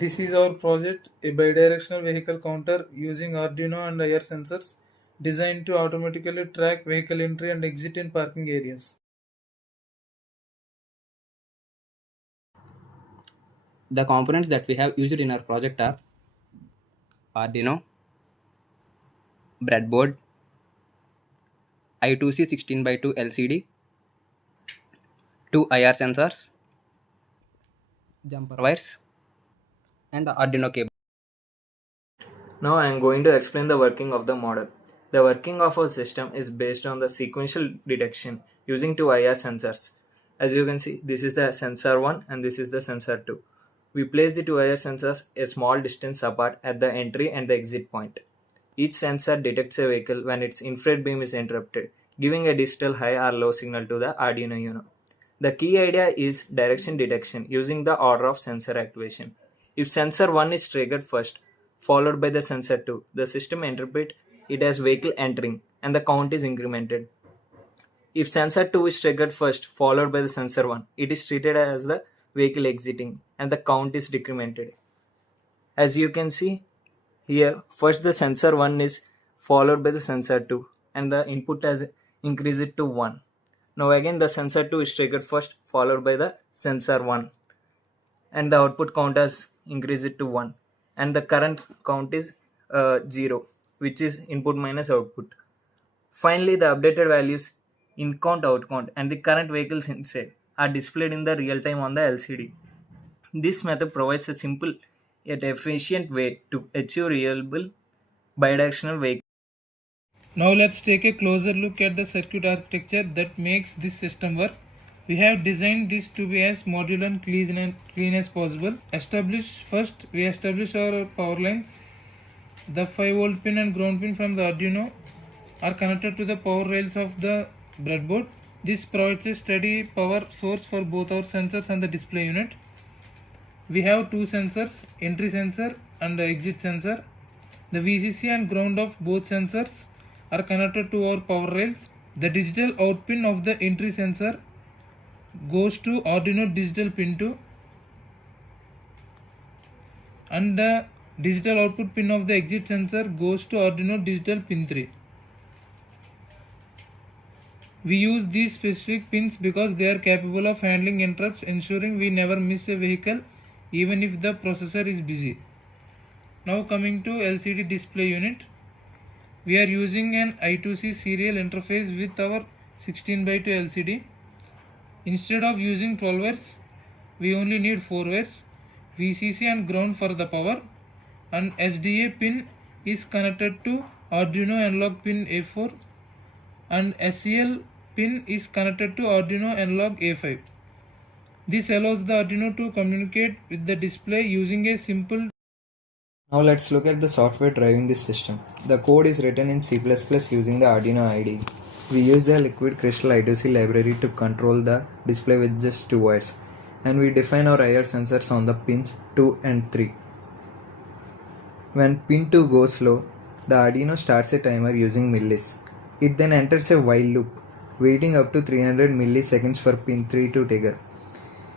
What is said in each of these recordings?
This is our project, a bidirectional vehicle counter using Arduino and IR sensors designed to automatically track vehicle entry and exit in parking areas. The components that we have used in our project are Arduino, breadboard, I2C 16x2 LCD, two IR sensors, jumper wires, and Arduino cable. Now I am going to explain the working of the model. The working of our system is based on the sequential detection using two IR sensors. As you can see, this is the sensor 1 and this is the sensor 2. We place the two IR sensors a small distance apart at the entry and the exit point. Each sensor detects a vehicle when its infrared beam is interrupted, giving a digital high or low signal to the Arduino Uno. The key idea is direction detection using the order of sensor activation. If sensor 1 is triggered first, followed by the sensor 2, the system interprets it as vehicle entering and the count is incremented. If sensor 2 is triggered first, followed by the sensor 1, it is treated as the vehicle exiting and the count is decremented. As you can see here, first the sensor 1 is followed by the sensor 2 and the input has increased to 1. Now again the sensor 2 is triggered first, followed by the sensor 1 and the output count has increased to 1 and the current count is 0, which is input minus output. Finally, the updated values in count, out count and the current vehicles inside are displayed in the real time on the LCD. This method provides a simple yet efficient way to achieve reliable bidirectional vehicle. Now let's take a closer look at the circuit architecture that makes this system work. We have designed this to be as modular and clean as possible. First, we establish our power lines. The 5V pin and ground pin from the Arduino are connected to the power rails of the breadboard. This provides a steady power source for both our sensors and the display unit. We have two sensors, entry sensor and exit sensor. The VCC and ground of both sensors are connected to our power rails. The digital out pin of the entry sensor goes to Arduino digital pin 2 and the digital output pin of the exit sensor goes to Arduino digital pin 3. We use these specific pins because they are capable of handling interrupts, ensuring we never miss a vehicle even if the processor is busy. Now coming to LCD display unit. We are using an I2C serial interface with our 16x2 LCD. Instead of using 12 wires, we only need 4 wires, VCC and ground for the power, and SDA pin is connected to Arduino analog pin A4 and SCL pin is connected to Arduino analog A5. This allows the Arduino to communicate with the display using a simple. Now let's look at the software driving this system. The code is written in C++ using the Arduino IDE. We use the liquid crystal I2C library to control the display with just 2 wires, and we define our IR sensors on the pins 2 and 3. When pin 2 goes low, the Arduino starts a timer using millis. It then enters a while loop, waiting up to 300 milliseconds for pin 3 to trigger.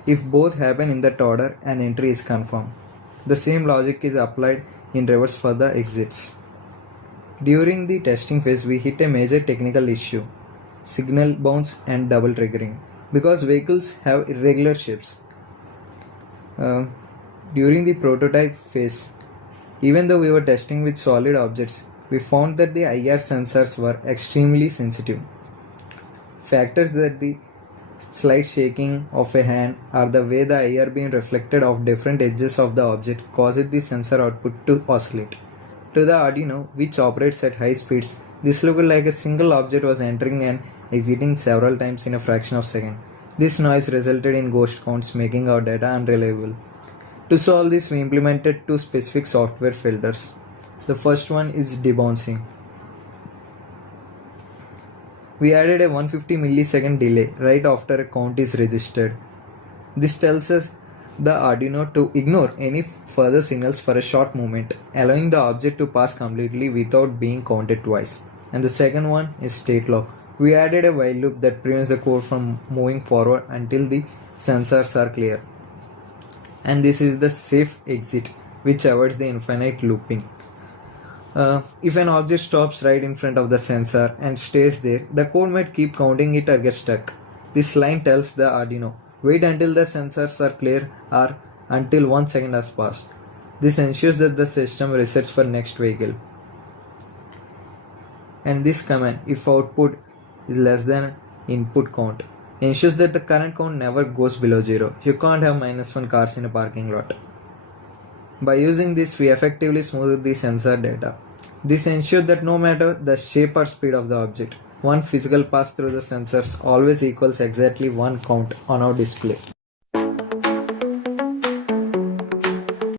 If both happen in that order, an entry is confirmed. The same logic is applied in reverse for the exits. During the testing phase, we hit a major technical issue: signal bounce and double triggering, because vehicles have irregular shapes. During the prototype phase, even though we were testing with solid objects, we found that the IR sensors were extremely sensitive. Factors that the slight shaking of a hand or the way the IR beam reflected off different edges of the object caused the sensor output to oscillate. To the Arduino, which operates at high speeds, this looked like a single object was entering and exiting several times in a fraction of a second. This noise resulted in ghost counts, making our data unreliable. To solve this, we implemented two specific software filters. The first one is debouncing. We added a 150 millisecond delay right after a count is registered. This tells us the Arduino to ignore any further signals for a short moment, allowing the object to pass completely without being counted twice. And the second one is state lock. We added a while loop that prevents the code from moving forward until the sensors are clear. and this is the safe exit which avoids the infinite looping. If an object stops right in front of the sensor and stays there, the code might keep counting it or get stuck. This line tells the Arduino, wait until the sensors are clear or until 1 second has passed. This ensures that the system resets for next vehicle. And this command, if output is less than input count, ensures that the current count never goes below 0. You can't have -1 cars in a parking lot. By using this, we effectively smooth the sensor data. This ensures that no matter the shape or speed of the object, one physical pass through the sensors always equals exactly one count on our display.